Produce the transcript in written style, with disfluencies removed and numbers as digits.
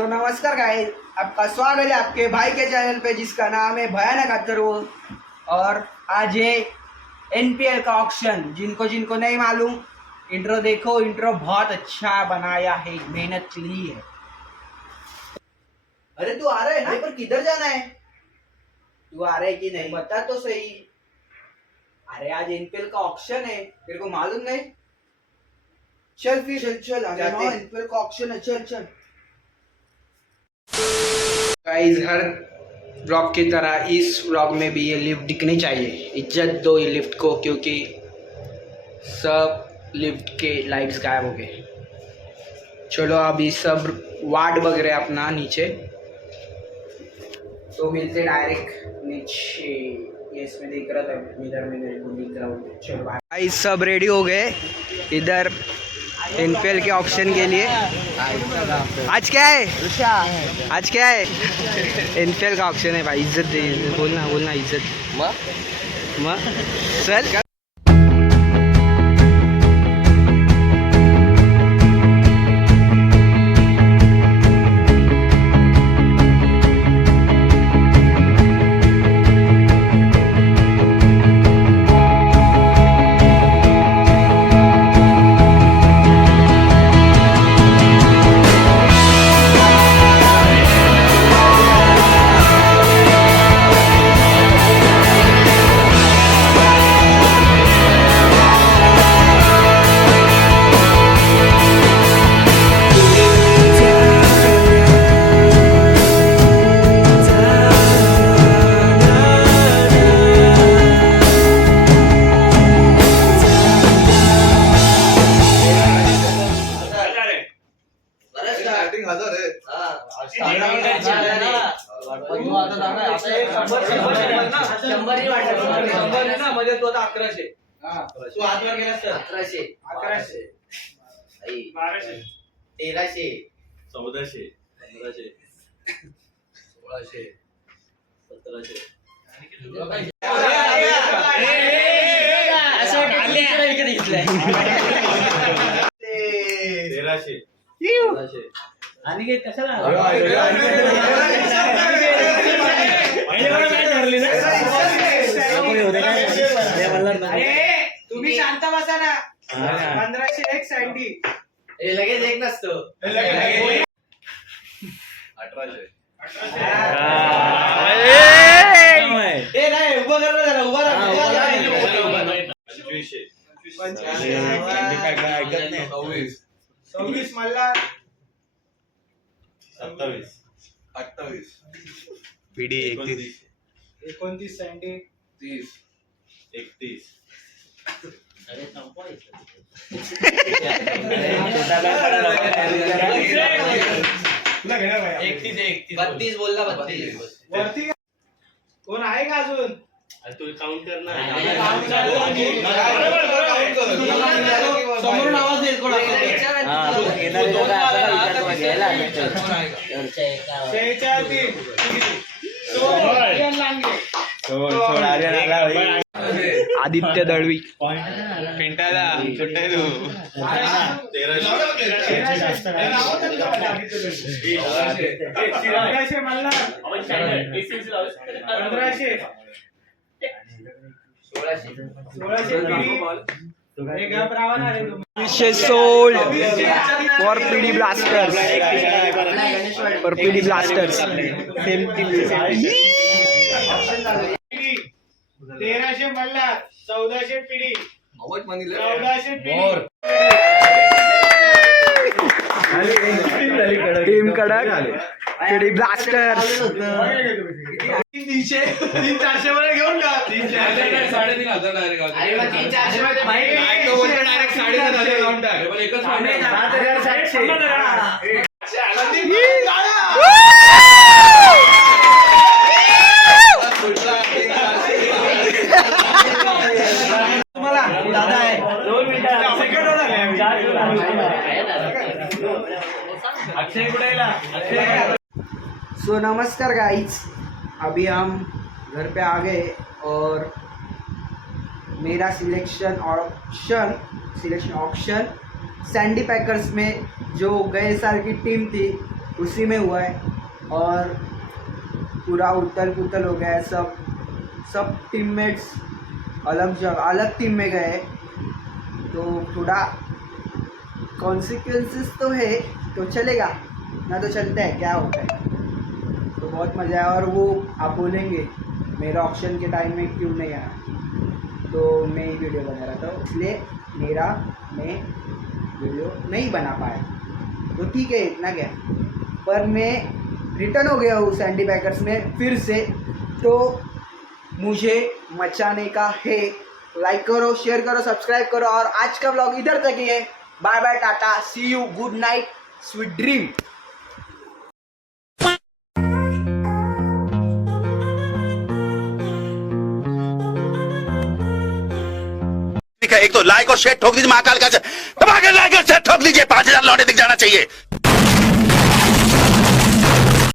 नमस्कार गाइस, आपका स्वागत है आपके भाई के चैनल पे जिसका नाम है भयानक अथर्व। और आज है एनपीएल का ऑक्शन। जिनको नहीं मालूम, इंट्रो देखो। इंट्रो बहुत अच्छा बनाया है, मेहनत ली है। अरे तू आ रहा है ना, पर किधर जाना है? तू आ रहा है कि नहीं बता तो सही। अरे आज एनपीएल का ऑक्शन है, तेरे को मालूम नहीं? चल फिर चल एनपीएल का ऑक्शन है, चल। गाइस, हर ब्लॉग की तरह इस ब्लॉग में भी ये लिफ्ट दिखनी चाहिए। इज्जत दो ये लिफ्ट को, क्योंकि सब लिफ्ट के लाइट्स गायब हो गए। चलो अभी सब वार्ड वगैरह रहे अपना नीचे, तो मिलते डायरेक्ट नीचे। ये इसमें दिख रहा था, इधर में मेरे को दिख रहा हूँ। चलो गाइस, सब रेडी हो गए इधर एनपीएल के ऑप्शन के लिए। आज क्या है? एनपीएल का ऑप्शन है भाई। इज्जत दे, बोलना इज्जत। चल तू हातवर गेला सर। 1100 1200 1300 1400 1500 1600 1700 असं टाकले इकडे घेतलंय 1300 1400 आणि हे कशाला तुम्ही शांत बसा ना। 1501 सँडी हे लगेच एक नसतो। 1800 ए नाही, उभा कर ना जरा, उभा राहा। 26 मला 27 पीडी 29 सँडी 30 31 अरे संपवायचं। 32 बोलला 32 वरती कोण आहे का अजून? तू काउंट कर ना। समोरून आवाज येईल कोण? 46 आदित्य दळवी पिंटाला सुट्टे तू 1600 सोल्ड फॉर पीडी ब्लास्टर्स। 1300 मल्ला 1400 पिढी 1400 पिढी टीम कडक पिढी ब्लास्टर्स। 300 400 मध्ये घेऊन जा। 3500 डायरेक्ट अरे मग 300 मध्ये भाई तो बोलतो डायरेक्ट 7,500 काउंट आहे। पण एकच 7700 तुम्हाला दादा आहे 2 मिनिटं सेकंड अक्षय। सो नमस्कार गाइस, अभी हम घर पे आ गए और मेरा सिलेक्शन ऑप्शन सैंडी पैकर्स में जो गए साल की टीम थी उसी में हुआ है और पूरा उतल पुतल हो गया है। सब टीममेट्स अलग टीम में गए, तो थोड़ा कॉन्सिक्वेंसेस तो है, तो चलेगा ना, तो चलता है, क्या होता है। तो बहुत मज़ा आया। और वो आप बोलेंगे मेरा ऑप्शन के टाइम में क्यों नहीं आया, तो मैं ही वीडियो बना रहा था, इसलिए मैं वीडियो नहीं बना पाया। तो ठीक है, इतना क्या, पर मैं रिटर्न हो गया हूँ सैंडी पैकर्स में फिर से, तो मुझे मचाने का है। लाइक करो, शेयर करो, सब्सक्राइब करो, और आज का व्लॉग इधर तक ही है। Bye bye, tata, see you, good night, sweet dream. एक तो लाइक और शेयर ठोक दीजिए, महाकाल का दबा के लाइक और शेयर ठोक दीजिए, 5000 लौटे दिख जाना चाहिए।